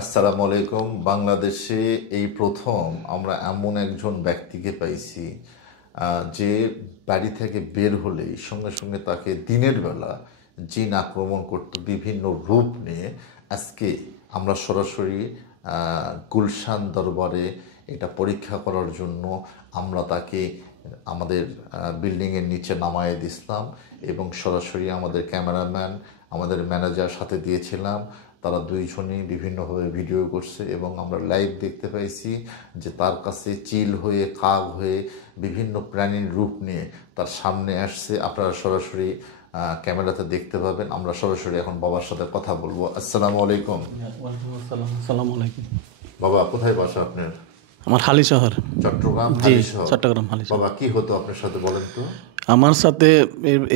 আসসালামু আলাইকুম। বাংলাদেশে এই প্রথম আমরা এমন একজন ব্যক্তিকে পাইছি যে বাড়ি থেকে বের হলেই সঙ্গে সঙ্গে তাকে দিনের বেলা জিন আক্রমণ করত বিভিন্ন রূপ নিয়ে। আজকে আমরা সরাসরি গুলশান দরবারে এটা পরীক্ষা করার জন্য আমরা তাকে আমাদের বিল্ডিংয়ের নিচে নামায়ে দিছিলাম এবং সরাসরি আমাদের ক্যামেরাম্যান আমাদের ম্যানেজার সাথে দিয়েছিলাম। তারা দুইজনই বিভিন্নভাবে ভিডিও করছে এবং আমরা লাইভ দেখতে পাইছি যে তার কাছে চিল হয়ে কাক হয়ে বিভিন্ন প্রাণীর রূপ নিয়ে তার সামনে আসছে। আপনারা সরাসরি ক্যামেরাতে দেখতে পাবেন। আমরা সরাসরি এখন বাবার সাথে কথা বলবো। আসসালামু আলাইকুম। আসসালামু আলাইকুম। বাবা, কোথায় বাসা আপনার? আমার হালি শহর, চট্টগ্রাম। জি, চট্টগ্রাম হালি শহর। বাবা, কি হতো আপনার সাথে বলেন তো? আমার সাথে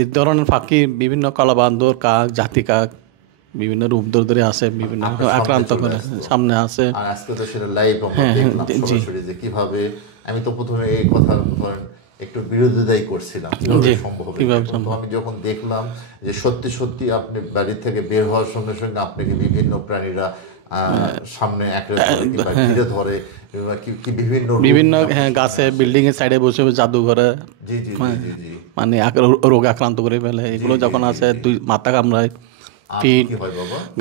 এই ধরনের পাখি বিভিন্ন কলাবান্দর, কাক, জাতি কাক বিভিন্ন রূপ ধরে আসে, বিভিন্ন আক্রান্ত করে সামনে আসে। আর আজকে তো সেটা লাইভ আমরা দেখলাম সরাসরি যে কিভাবে। আমি তো প্রথমে এই কথার ধরেন একটু বিরোধিতাই করছিলাম কিভাবে সম্ভব, কিন্তু আমি যখন দেখলাম যে সত্যি সত্যি আপনি বাড়ি থেকে বের হওয়ার সঙ্গে সঙ্গে আপনাকে বিভিন্ন প্রাণীরা সামনে ঘিরে ধরে, বিভিন্ন বিভিন্ন গাছে, বিল্ডিং এর সাইডে বসে জাদুঘরে জি জি জি জি মানে রোগ আক্রান্ত করে ফেলে। এগুলো যখন আসে দুই মাথা কামড়ায়, ফিট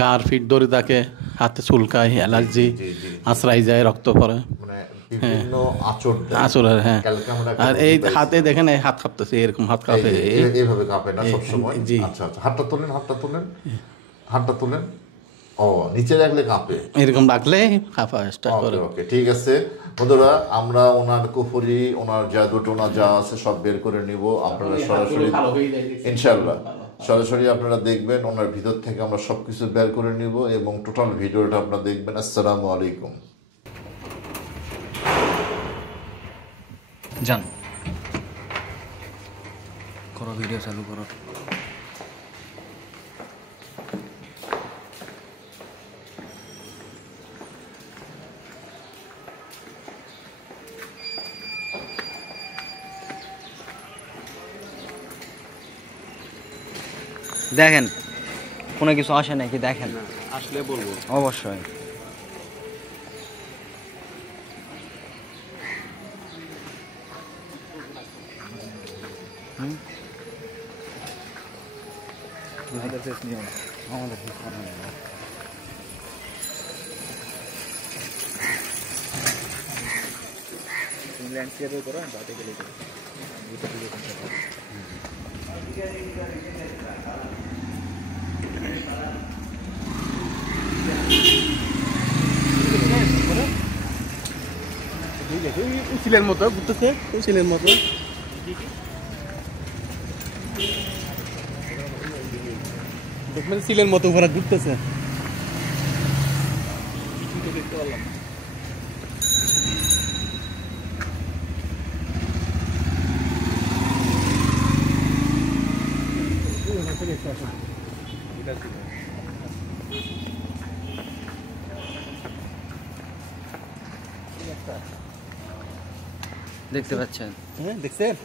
গার ফিট ধরে থাকে, হাতে চুলকায়, অ্যালার্জি আশ্রাই যায়, রক্ত পড়ে, আচরের। হ্যাঁ, আর এই হাতে দেখেন এই হাত কাঁপতেছে, এরকম হাত কাঁপে, এইভাবে কাঁপে না সবসময়? জি। আচ্ছা আচ্ছা, হাতটা তোলেন, হাতটা তোলেন। ও, নিচে রাখলে কাঁপে, এরকম রাখলে কাঁপা স্টার্ট করে। ওকে, ঠিক আছে বন্ধুরা, আমরা ওনার কুফরি, ওনার জাদু টোনা যা আছে সব বের করে নিব। আপনারা সরাসরি ইনশাআল্লাহ সরাসরি আপনারা দেখবেন, ওনার ভিতর থেকে আমরা সবকিছু বের করে নিব এবং টোটাল ভিডিওটা আপনারা দেখবেন। আসসালামু আলাইকুম। যান করো, ভিডিও চালু করো। দেখেন কোনো কিছু আসে নাকি, দেখেন, আসলে বলবো অবশ্যই। উচিলের মতো ঘুরতেছে, উচিলের মতো দেখবেন, সিলের মতো ঘোরা ঘুরতেছে। দেখতে পারলাম দেখতে পাচ্ছেন? হ্যাঁ, দেখছেন?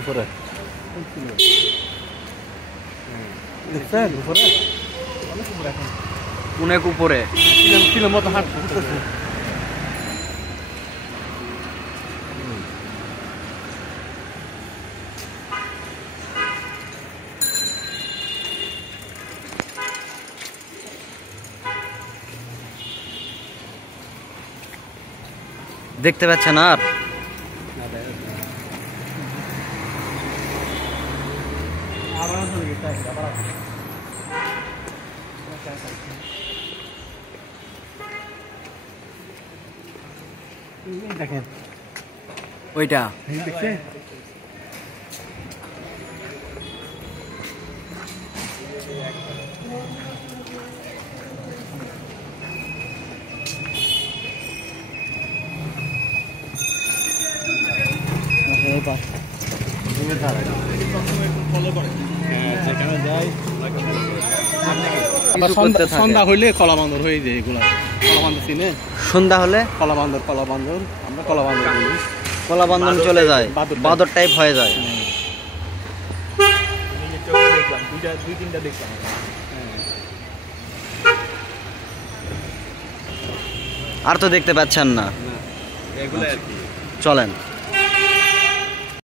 উপরে দেখছেন? উপরে অনেক উপরে, এখন অনেক উপরে সিলের মতো হাঁট ঘুরতেছে। দেখতে পাচ্ছেন? আর দেখেন ওইটা দেখছেন? যেখানে যাই আবার কিছু করতে থাকে। সন্ধ্যা হইলে কলা বান্দর হয়ে যায় এগুলা। কলা বান্দর চিনে? সন্ধ্যা হলে কলা বান্দর আমরা কলা বান্দর বলি। কলা বান্ধন চলে যায়, বাদর type। বাদর টাইপ হয়ে যায়। দেখলাম দুই তিনটা দেখলাম। আর তো দেখতে পাচ্ছেন না, এগুলো আর কি। চলেন।